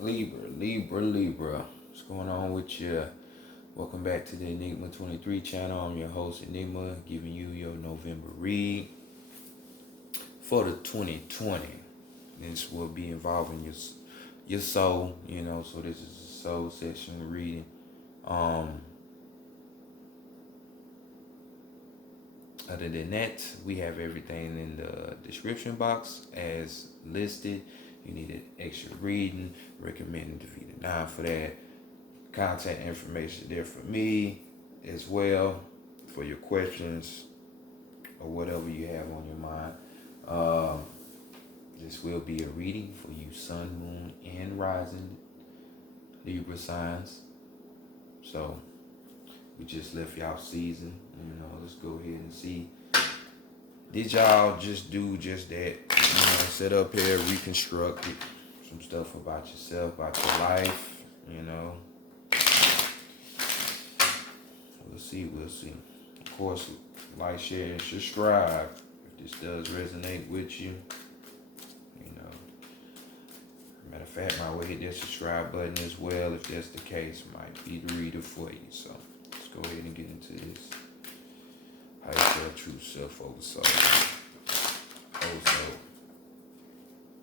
Libra. What's going on with you? Welcome back to the Enigma 23 channel. I'm your host, Enigma, giving you your November read for the 2020. This will be involving your soul, so this is a soul section reading. Other than that, we have everything in the description box as listed. You need an extra reading, recommended to feed a 9 for that. Contact information there for me as well for your questions or whatever you have on your mind. This will be a reading for you sun, moon, and rising Libra signs. So we just left y'all season. Let's go ahead and see. Did y'all just do just that? Sit up here, reconstruct it. Some stuff about yourself, about your life, We'll see. Of course, like, share, and subscribe if this does resonate with you. Matter of fact, might well hit that subscribe button as well if that's the case. Might be the reader for you. So let's go ahead and get into this. How you feel true self over soul. Oh soul.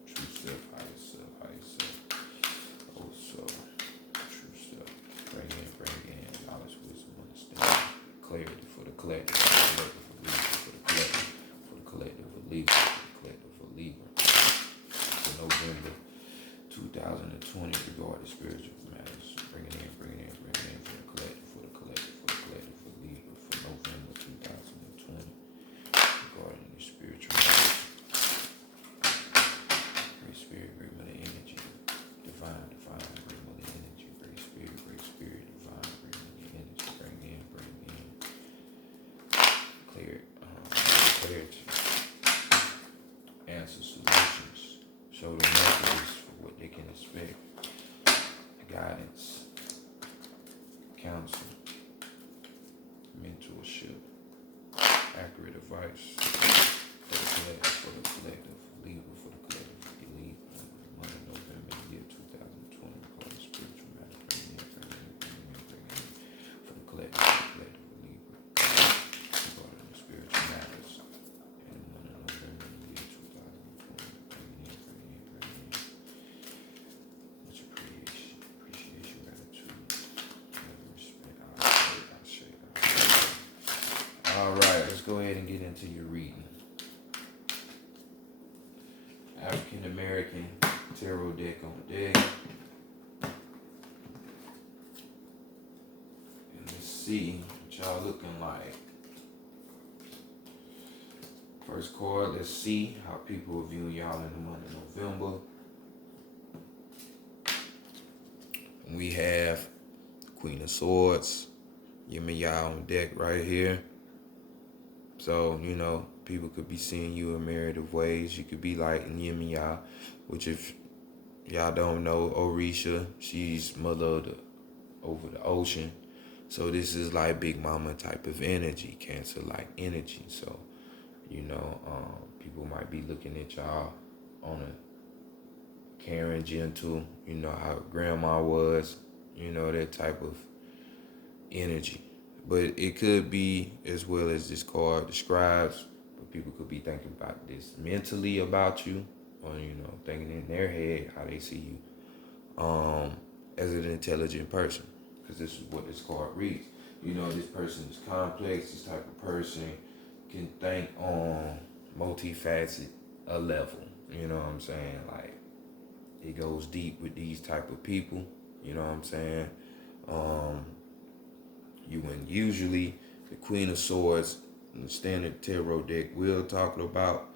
True self, higher self, higher self. Oh soul. True self. Bring in knowledge, wisdom, understanding. Clarity for the collective. For the collective of Libra. For the collective of Libra. For November 2020 regarding spiritual matters. Bring it in for the collective for Libra for November 2020 regarding the spiritual matters. Great spirit, great mother energy, divine, great mother energy, great spirit, divine, great mother energy, bring in, clarity, answer solutions, show them messages for what they can expect, guidance, counsel, mentorship, accurate advice for the collective Libra, for the collective elite, month of November, year 2020, called spiritual matter, bring in, for the collective Libra, regarding the spiritual matters, in the month of November, year 2020, bring in, much appreciation, gratitude, respect, I share. All right, let's go ahead and get into your reading. African American Tarot deck on deck. And let's see what y'all looking like. First card, let's see how people are viewing y'all in the month of November. We have Queen of Swords, Yin and Yang on deck right here. So, people could be seeing you in myriad of ways. You could be like in Yin and Yang, which if y'all don't know, Orisha, she's mother over the ocean. So this is like Big Mama type of energy, Cancer-like energy. So, people might be looking at y'all on a caring, gentle, how grandma was, that type of energy. But it could be, as well as this card describes, but people could be thinking about this mentally about you, or, thinking in their head how they see you as an intelligent person. Because this is what this card reads. This person is complex. This type of person can think on multifaceted a level. You know what I'm saying? Like, it goes deep with these type of people. You know what I'm saying? And usually the Queen of Swords in the standard tarot deck will talk about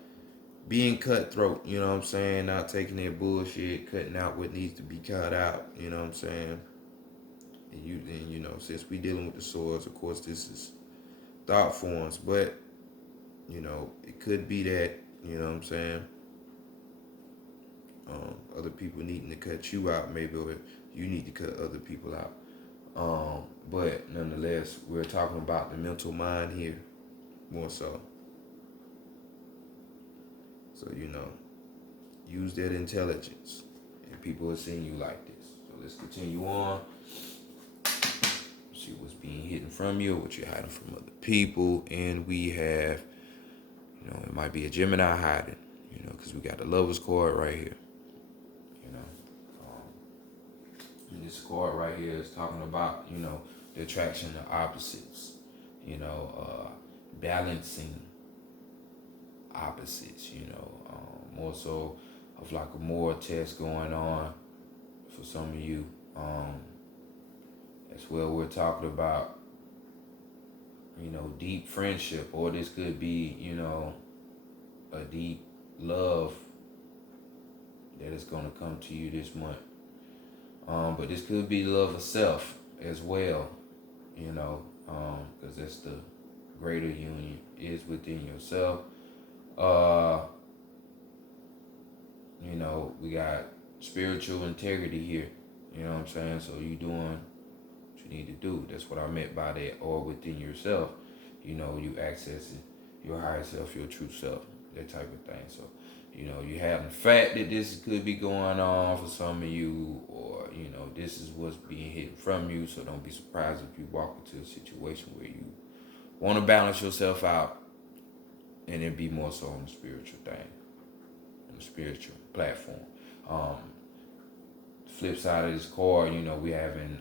being cutthroat, you know what I'm saying? Not taking their bullshit, cutting out what needs to be cut out, you know what I'm saying? And since we dealing with the swords, of course this is thought forms, but it could be that, you know what I'm saying? Other people needing to cut you out, maybe, or you need to cut other people out. But nonetheless, we're talking about the mental mind here, more so. So, use that intelligence and people are seeing you like this. So let's continue on. See what's being hidden from you, what you're hiding from other people. And we have, it might be a Gemini hiding, because we got the Lover's card right here. And this card right here is talking about, the attraction of opposites, balancing opposites, more so of like a moral test going on for some of you. As well, we're talking about, deep friendship, or this could be, a deep love that is going to come to you this month. But this could be love of self as well, because that's the greater union is within yourself. We got spiritual integrity here, you know what I'm saying? So you doing what you need to do. That's what I meant by that, or within yourself, you accessing your higher self, your true self, that type of thing. So, you have the fact that this could be going on for some of you, or, this is what's being hidden from you. So don't be surprised if you walk into a situation where you want to balance yourself out, and it be more so on the spiritual thing, on the spiritual platform. Flip side of this card, we having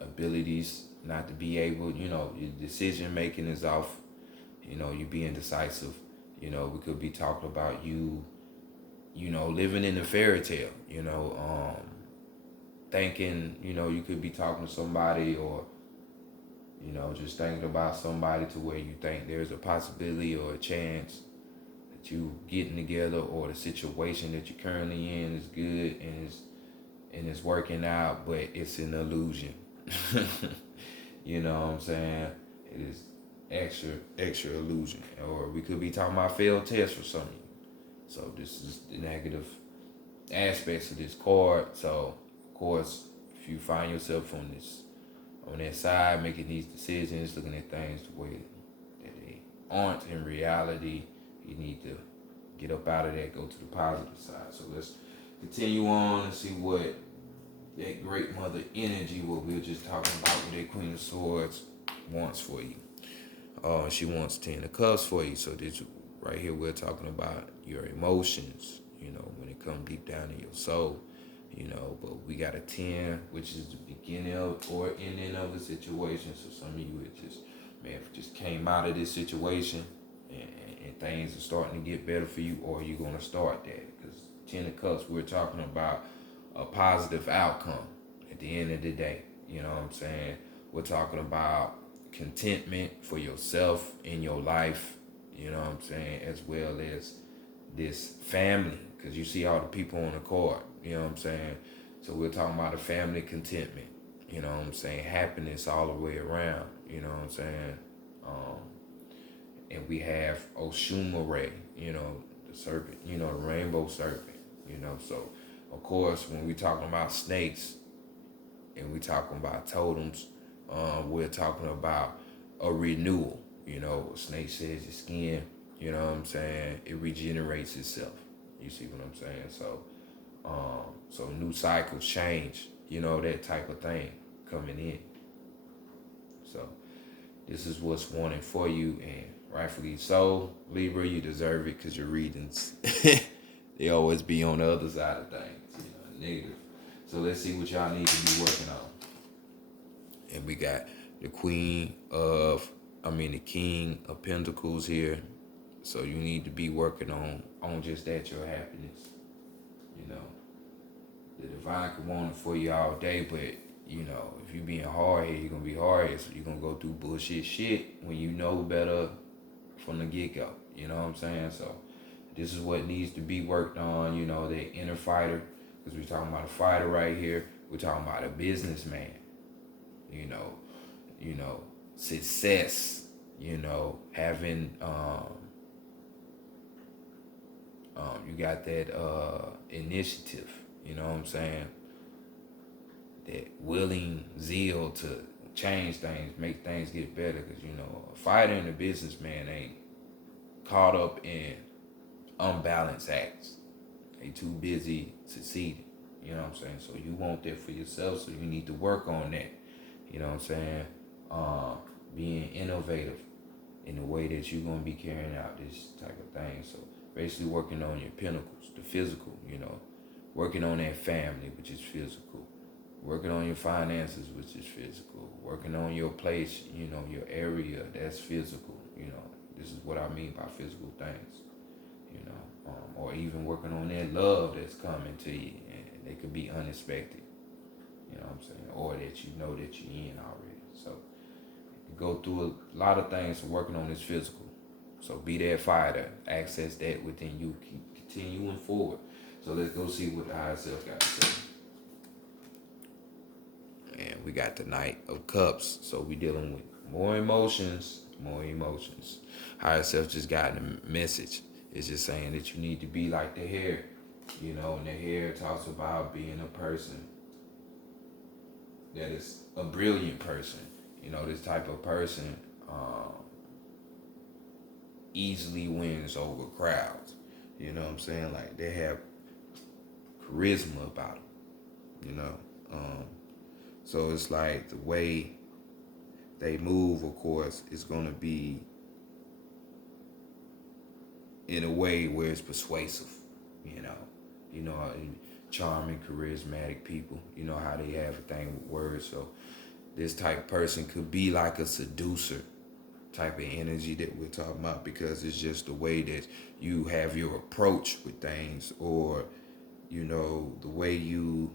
abilities not to be able, your decision making is off, you being decisive. We could be talking about you, living in a fairy tale, thinking, you could be talking to somebody, or, just thinking about somebody to where you think there's a possibility or a chance that you getting together, or the situation that you're currently in is good and it's working out, but it's an illusion. You know what I'm saying? It is extra illusion. Or we could be talking about failed tests for some of you. So this is the negative aspects of this card. So of course, if you find yourself on that side, making these decisions, looking at things the way that they aren't in reality, you need to get up out of that, go to the positive side. So let's continue on and see what that great mother energy, what we were just talking about with that Queen of Swords, wants for you. She wants 10 of Cups for you. So this right here, we're talking about your emotions, when it comes deep down in your soul, but we got a 10, which is the beginning of or ending of the situation. So some of you, just came out of this situation, and things are starting to get better for you, or you're going to start that. Because 10 of Cups, we're talking about a positive outcome at the end of the day. You know what I'm saying? We're talking about contentment for yourself in your life, you know what I'm saying, as well as this family, because you see all the people on the card, you know what I'm saying? So we're talking about a family contentment, you know what I'm saying, happiness all the way around, you know what I'm saying? And we have Oshumare, the serpent, the rainbow serpent, so of course when we talking about snakes and we talking about totems, we're talking about a renewal. A snake sheds your skin, you know what I'm saying? It regenerates itself. You see what I'm saying? So new cycles change, that type of thing coming in. So this is what's wanted for you, and rightfully so. Libra, you deserve it, because your readings, they always be on the other side of things, negative. So let's see what y'all need to be working on. And we got the the King of Pentacles here. So you need to be working on just that, your happiness. The divine can want it for you all day, but if you being hard here, you're gonna be hard here. So you're gonna go through bullshit shit when you know better from the get-go. You know what I'm saying? So this is what needs to be worked on, the inner fighter, because we're talking about a fighter right here. We're talking about a businessman. Success, having you got that initiative, you know what I'm saying? That willing zeal to change things, make things get better, because a fighter and a businessman ain't caught up in unbalanced acts. They too busy succeeding. You know what I'm saying? So you want that for yourself, so you need to work on that. You know what I'm saying? Being innovative in the way that you're gonna be carrying out this type of thing. So basically working on your pinnacles, the physical, working on that family, which is physical, working on your finances, which is physical, working on your place, your area, that's physical. This is what I mean by physical things. Or even working on that love that's coming to you, and they could be unexpected. You know what I'm saying? Or that you know that you're in already. So you go through a lot of things for working on this physical. So be that fighter, access that within you, keep continuing forward. So let's go see what the higher self got to say. And we got the Knight of Cups. So we dealing with more emotions, more emotions. Higher self just got a message. It's just saying that you need to be like the hair. And the hair talks about being a person that is a brilliant person. This type of person easily wins over crowds. You know what I'm saying? Like they have charisma about them. So it's like the way they move, of course, is going to be in a way where it's persuasive. You know, charming, charismatic people. You know how they have a thing with words. So this type of person could be like a seducer type of energy that we're talking about, because it's just the way that you have your approach with things, or the way you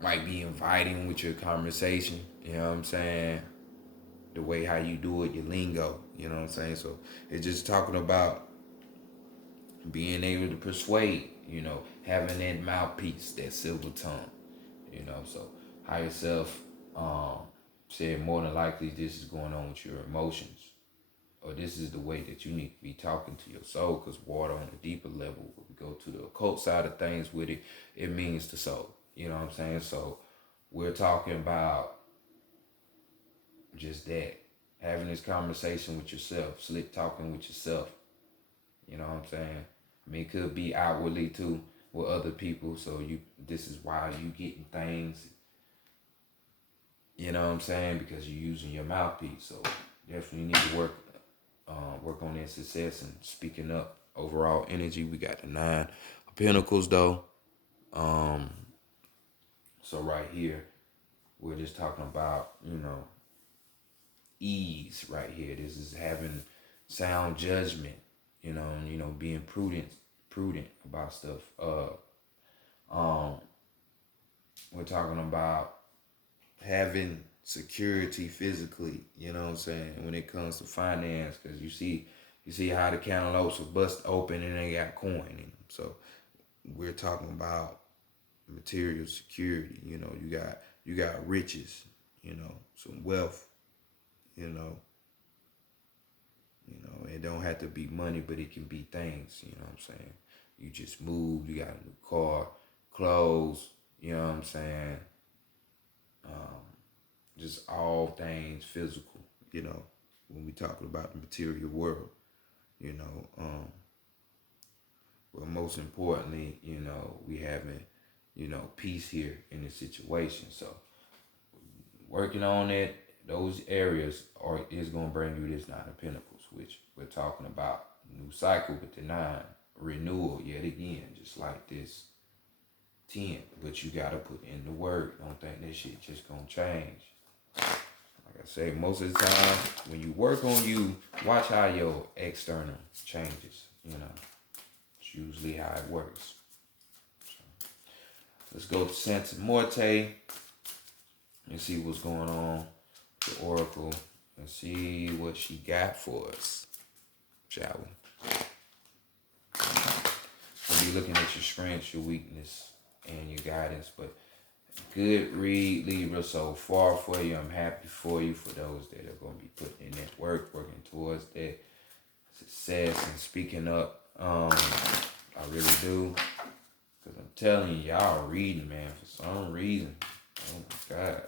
might be inviting with your conversation. You know what I'm saying? The way how you do it, your lingo. You know what I'm saying? So it's just talking about being able to persuade, having that mouthpiece, that silver tongue. So higher self said more than likely this is going on with your emotions, or this is the way that you need to be talking to your soul, because water on a deeper level, when we go to the occult side of things with it, it means the soul. You know what I'm saying? So we're talking about just that, having this conversation with yourself, slick talking with yourself. You know what I'm saying? I mean, it could be outwardly too with other people. So this is why you getting things. You know what I'm saying? Because you're using your mouthpiece. So definitely need to work on that success and speaking up. Overall energy. We got the 9 of Pentacles though. So right here, we're just talking about ease right here. This is having sound judgment. Being prudent about stuff. We're talking about having security physically, you know what I'm saying, when it comes to finance, because you see how the cantaloupes will bust open and they got coin in them. So we're talking about material security. You got riches, some wealth, it don't have to be money, but it can be things, you know what I'm saying? You just moved, you got a new car, clothes, you know what I'm saying? Just all things physical, when we talking about the material world, but most importantly, we having, peace here in this situation. So working on it, those areas is going to bring you this 9 of Pentacles, which we're talking about new cycle with the 9, renewal yet again, just like this 10. But you got to put in the work. Don't think this shit just going to change. Like I say, most of the time, when you work on you, watch how your external changes, It's usually how it works. So, let's go to Santa Morte and see what's going on with the Oracle and see what she got for us, shall we? We'll be looking at your strengths, your weakness, and your guidance, but good read, Libra, so far for you. I'm happy for you, for those that are going to be putting in that work, working towards that success and speaking up. I really do. Because I'm telling you, y'all are reading, man, for some reason. Oh my God.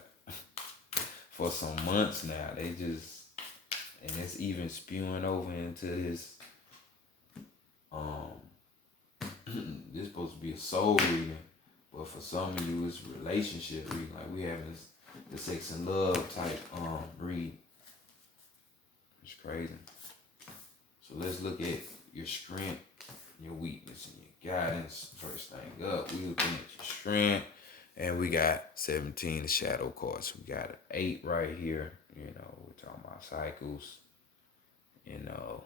For some months now, they just, and it's even spewing over into this This is supposed to be a soul reading, but for some of you, it's relationship reading. Like we having the sex and love type read. It's crazy. So let's look at your strength, your weakness, and your guidance. First thing up, we looking at your strength, and we got 17 the shadow cards. We got an 8 right here. You know, we're talking about cycles. You know,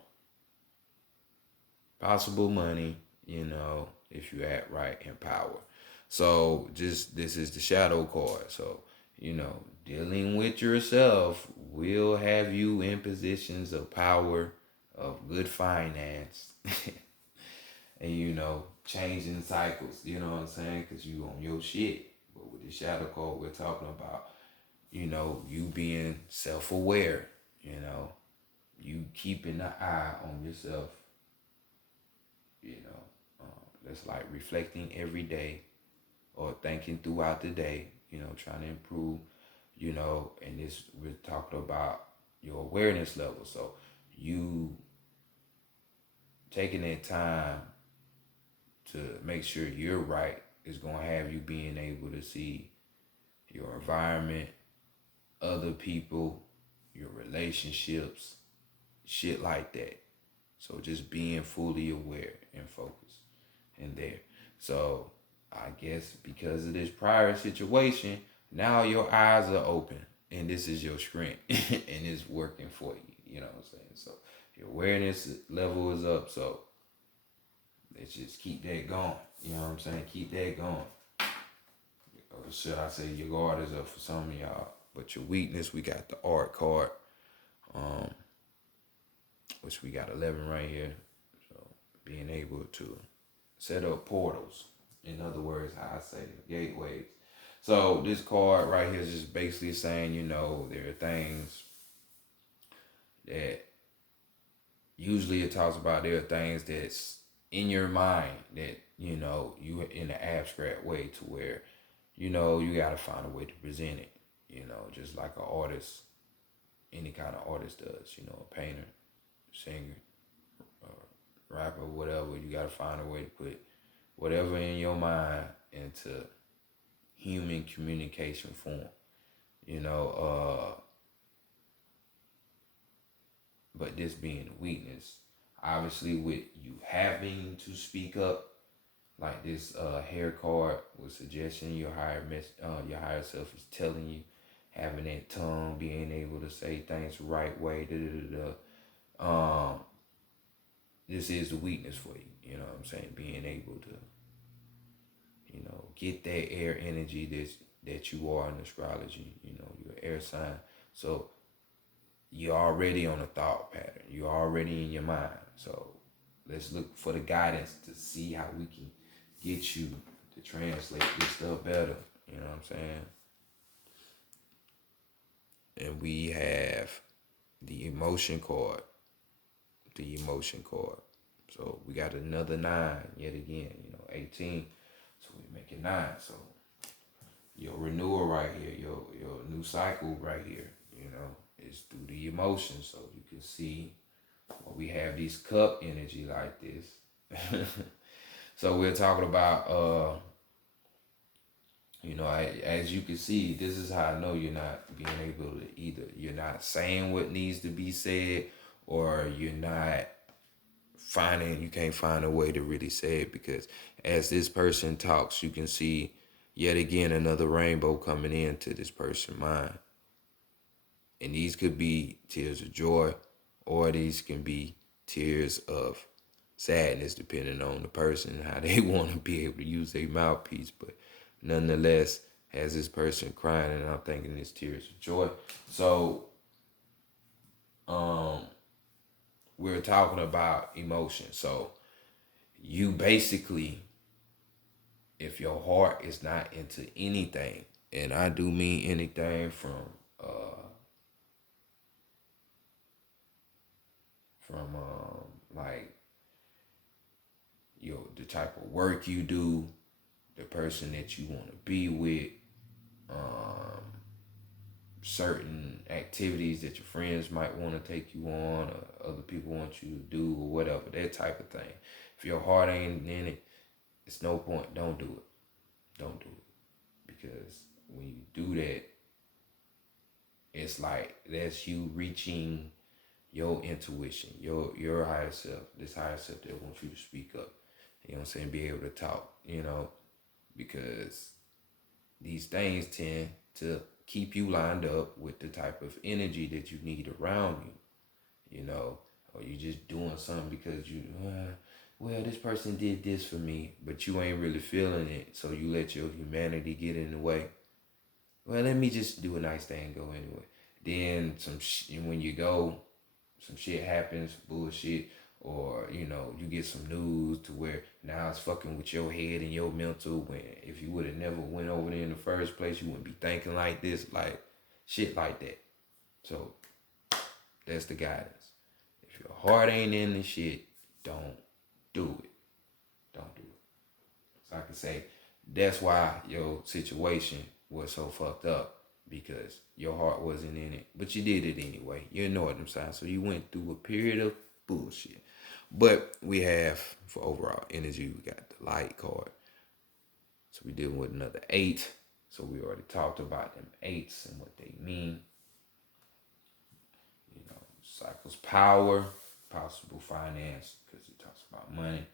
possible money. You know, if you act right, and power. So just this is the shadow card. So you know, dealing with yourself will have you in positions of power, of good finance, and you know, changing cycles. You know what I'm saying? Because you on your shit. But with the shadow card, we're talking about, you know, you being self-aware. You know, you keeping the eye on yourself. You know, that's like reflecting every day or thinking throughout the day. You know, trying to improve. You know, and this we're talking about your awareness level. So you taking that time to make sure you're right is going to have you being able to see your environment, other people, your relationships, shit like that. So just being fully aware and focused in there. So I guess because of this prior situation, now your eyes are open and this is your strength and it's working for you. You know what I'm saying? So your awareness level is up. So let's just keep that going. You know what I'm saying? Keep that going. Or should I say your guard is up for some of y'all. But your weakness, we got the art card, which we got 11 right here. So being able to set up portals. In other words, how I say it, gateways. So this card right here is just basically saying, you know, there are things that usually it talks about, there are things that's in your mind that, you know, you in an abstract way to where, you know, you got to find a way to present it, you know, just like an artist, any kind of artist does, you know, a painter, singer, rapper, whatever. You got to find a way to put whatever in your mind into human communication form, you know, but this being a weakness, obviously with you having to speak up, like this hair card was suggesting your your higher self is telling you, having that tongue, being able to say things the right way, this is the weakness for you. You know what I'm saying? Being able to, you know, get that air energy that you are in astrology. You know, you're an air sign. So you're already on a thought pattern. You're already in your mind. So let's look for the guidance to see how we can get you to translate this stuff better. You know what I'm saying? And we have the emotion card. The emotion card. So we got another 9 yet again, you know, 18. So we make it 9. So your renewal right here, your new cycle right here, you know, is through the emotions. So you can see when we have these cup energy like this. So we're talking about you know, as you can see, this is how I know you're not being able to either, you're not saying what needs to be said, or you're not you can't find a way to really say it, because as this person talks, you can see yet again another rainbow coming into this person's mind. And these could be tears of joy, or these can be tears of sadness, depending on the person, how they want to be able to use their mouthpiece. But nonetheless, has this person crying, and I'm thinking it's tears of joy. So, we're talking about emotion. So, you basically, if your heart is not into anything, and I do mean anything from like the type of work you do, the person that you want to be with, certain activities that your friends might want to take you on, or other people want you to do, or whatever, that type of thing. If your heart ain't in it, it's no point. Don't do it. Don't do it. Because when you do that, it's like that's you reaching your intuition, your higher self, this higher self that wants you to speak up. You know what I'm saying? Be able to talk, because these things tend to keep you lined up with the type of energy that you need around you, or you just doing something because well, this person did this for me, but you ain't really feeling it, so you let your humanity get in the way. Well, let me just do a nice thing and go anyway. Then when you go, some shit happens, bullshit, or you get some news to where now it's fucking with your head and your mental. When if you would have never went over there in the first place, you wouldn't be thinking like this, like shit like that. So that's the guidance. If your heart ain't in the shit, don't do it. Don't do it. So I can say that's why your situation was so fucked up, because your heart wasn't in it, but you did it anyway. You ignored them signs, so you went through a period of bullshit. But we have, for overall energy, we got the light card. So we dealing with another 8. So we already talked about them 8s and what they mean. Cycles power, possible finance, because it talks about money.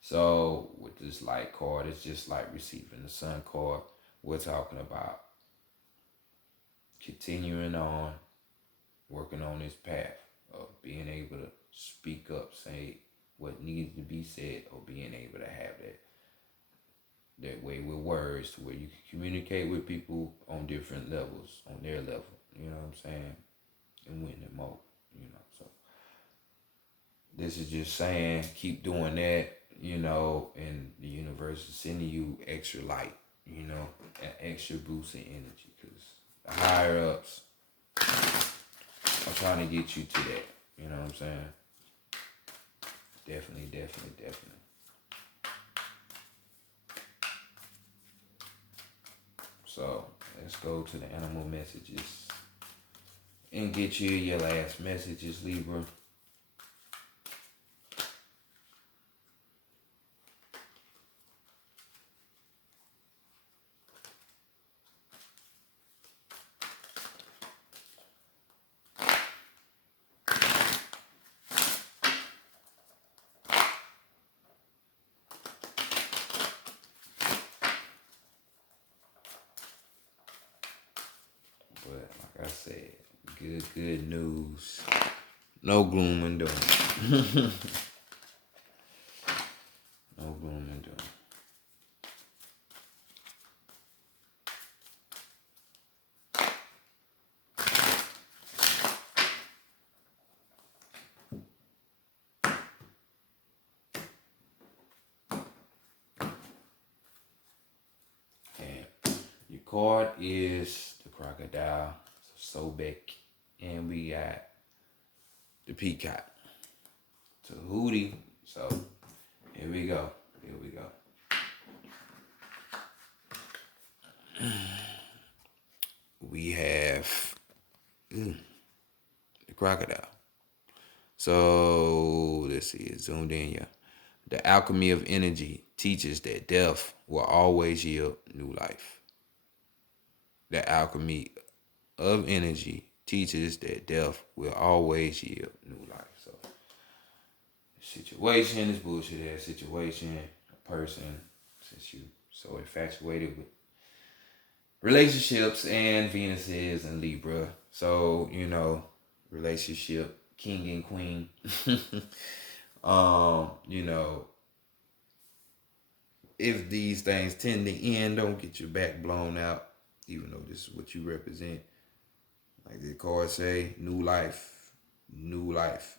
So with this light card, it's just like receiving the sun card. We're talking about continuing on, working on this path of being able to speak up, say what needs to be said, or being able to have that way with words to where you can communicate with people on different levels, on their level, you know what I'm saying, and win them over, so this is just saying keep doing that, and the universe is sending you extra light, an extra boost in energy, because the higher ups are trying to get you to that, you know what I'm saying? Definitely. So let's go to the animal messages and get you your last messages, Libra. But like I said, good news. No gloom and doom. No gloom and doom. And your card is the crocodile, Sobek, and we got the peacock, Tahuti. So here we go. We have the crocodile. So let's see, it zoomed in, yeah. The alchemy of energy teaches that death will always yield new life. The alchemy of energy teaches that death will always yield new life. So situation is bullshit ass situation, a person, since you so infatuated with relationships, and Venus is in Libra. So, relationship king and queen. If these things tend to end, don't get your back blown out, even though this is what you represent. Like the card say, new life.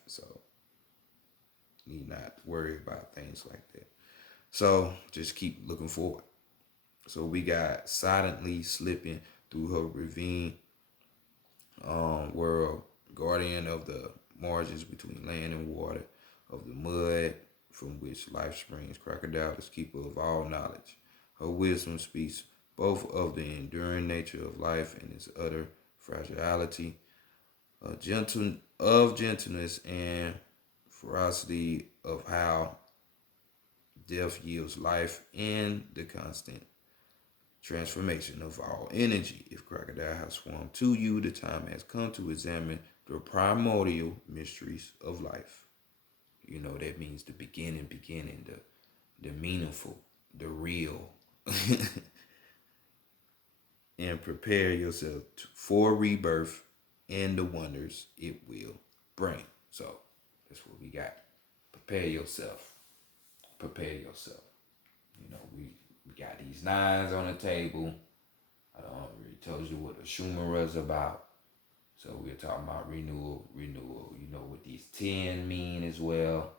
So need not worry about things like that. So just keep looking forward. So we got silently slipping through her ravine world, guardian of the margins between land and water, of the mud from which life springs. Crocodile is keeper of all knowledge. Her wisdom speaks both of the enduring nature of life and its utter fragility, gentleness and ferocity of how Death yields life and the constant transformation of all energy. If crocodile has swarmed to you, the time has come to examine the primordial mysteries of life. You know, that means the beginning, the meaningful, the real. And prepare yourself for rebirth and the wonders it will bring. So that's what we got. Prepare yourself. Prepare yourself. You know, we got these nines on the table. I already told you what the Schumer was about. So we're talking about renewal. You know what these 10 mean as well.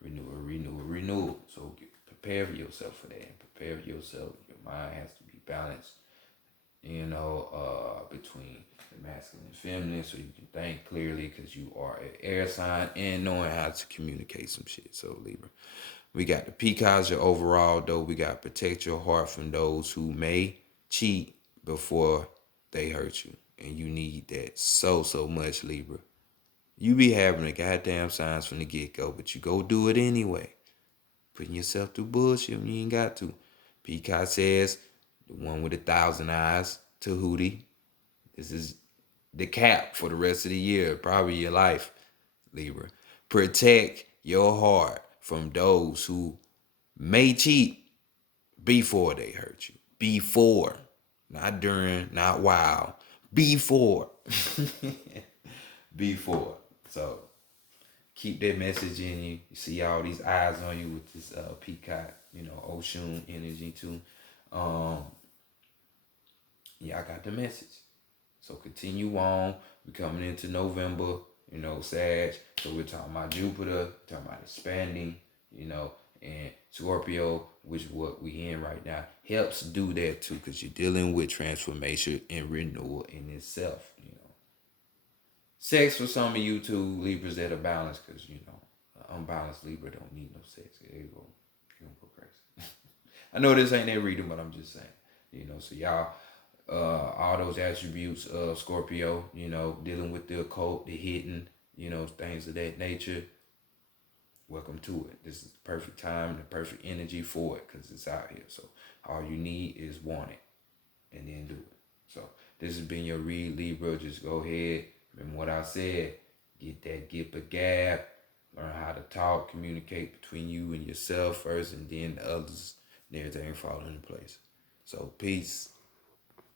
Renewal. So prepare yourself for that. Prepare yourself. Your mind has to be balanced, between the masculine and feminine, so you can think clearly, because you are an air sign, and knowing how to communicate some shit. So Libra, we got the peacocks, your overall though. We got protect your heart from those who may cheat before they hurt you, and you need that so much, Libra. You be having the goddamn signs from the get-go, but you go do it anyway, putting yourself through bullshit when you ain't got to. Peacock says, the one with 1,000 eyes, Tahuti. This is the cap for the rest of the year, probably your life, Libra. Protect your heart from those who may cheat before they hurt you. Before. Not during, not while. Before. Before. So keep that message in you. You see all these eyes on you with this peacock, Oshun energy too. Yeah, I got the message. So continue on. We're coming into November, Sag. So we're talking about Jupiter, talking about expanding, and Scorpio, which is what we in right now, helps do that too, because you're dealing with transformation and renewal in itself, Sex for some of you too, Libras that are balanced, because, unbalanced Libra don't need no sex. There you go. You're gonna go crazy. I know this ain't their reading, but I'm just saying, so y'all, all those attributes of Scorpio, dealing with the occult, the hidden, things of that nature. Welcome to it. This is the perfect time, the perfect energy for it, because it's out here. So all you need is want it and then do it. So this has been your read, Libra. Just go ahead. Remember what I said. Get that gip a gab. Learn how to talk, communicate between you and yourself first, and then the others, and everything fall into place. So peace.